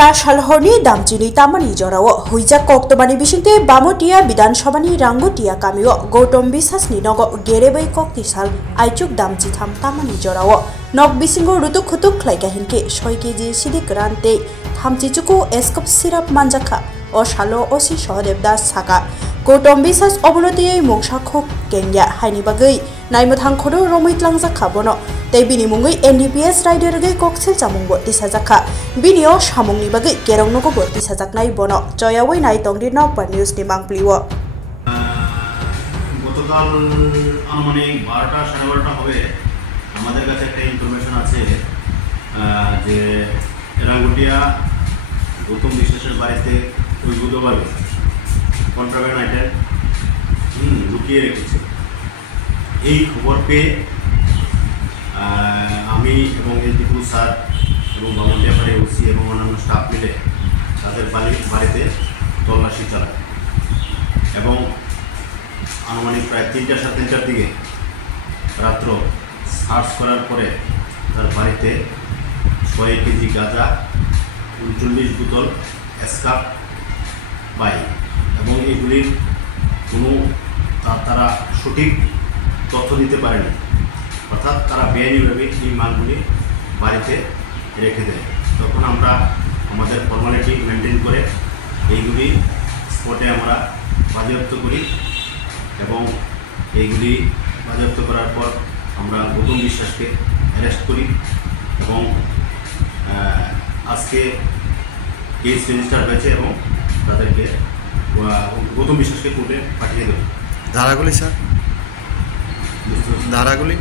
सालहरनि दामचिनि तामानि जराव हुइजा कक्तमानि बिसिंते बामोटिया विधानसभानि रांगोटिया गामियाव गौतम बिसासनि नग गेरेबै कक्ति साल आइचुक दामचि थाम तामानि जराव नग बिसिंगो रुतुक खुतुक ख्लाइगाहिनके 6 केजि सिदिक रानते थामचिचुकु एसकप सिराप मानजाखा o shalo osi Sohdev Das saka Gautam Bisas obonotiyai mungshakho kengya haini bagai naimthang khodo romitlang jakha bono tei bini mungoi NDPS rider gai koksel chamungbo tisajaka binio samungni bagai kerongnogo bo tisajaknai bono joyawai nai tongdi Nagbar News ni mangpliwo গতকাল আনুমানিক 12টা সাড়ে 12টা হবে আমাদের কাছে একটা information আছে যে রাঙ্গুটিয়া গৌতম বিশ্বাসের বাড়িতে বুধবারে কন্ট্রাব্যান্ড আইটেম লুকিয়ে রেখেছে। এই খবর পেয়ে আমি এবং এলটিপু স্যার এবং বামুনিয়াপাড়া ওসি এবং অন্যান্য স্টাফ মিলে তাদের বাড়িতে তল্লাশি চালায় এবং আনুমানিক প্রায় 3টা সাড়ে 3টার দিকে রাত্র সার্চ করার পরে তার বাড়িতে 6 কেজি গাঁজা 39 বোতল স্কাপ পাই এবং এগুলির কোনো তারা সঠিক তথ্য দিতে পারেনি, অর্থাৎ তারা বেআইনিভাবে এই মালগুলি বাড়িতে রেখে দেয়। তখন আমরা আমাদের ফর্মালিটি মেনটেন করে এইগুলি স্পটে আমরা বাজেয়াপ্ত করি এবং এইগুলি বাজেয়াপ্ত করার পর আমরা গৌতম বিশ্বাসকে অ্যারেস্ট করি এবং আজকে কেস রেজিস্টার হয়েছে এবং তাদেরকে গৌতম বিশ্বাসকে কোর্টে পাঠিয়ে দেব। ধারাগুলি স্যার ধারাগুলি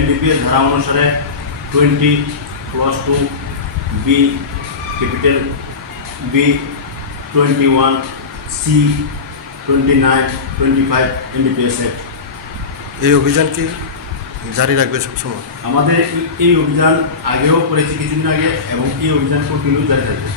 NDPS ধারা অনুসারে 20+2 B capital B 21 C 29 25 NDPS act. এই অভিযান কি জারি রাখবে সবসময়? আমাদের এই অভিযান আগেও করেছি কিছুদিন আগে এবং এই অভিযান কন্টিনিউ জারি থাকবে।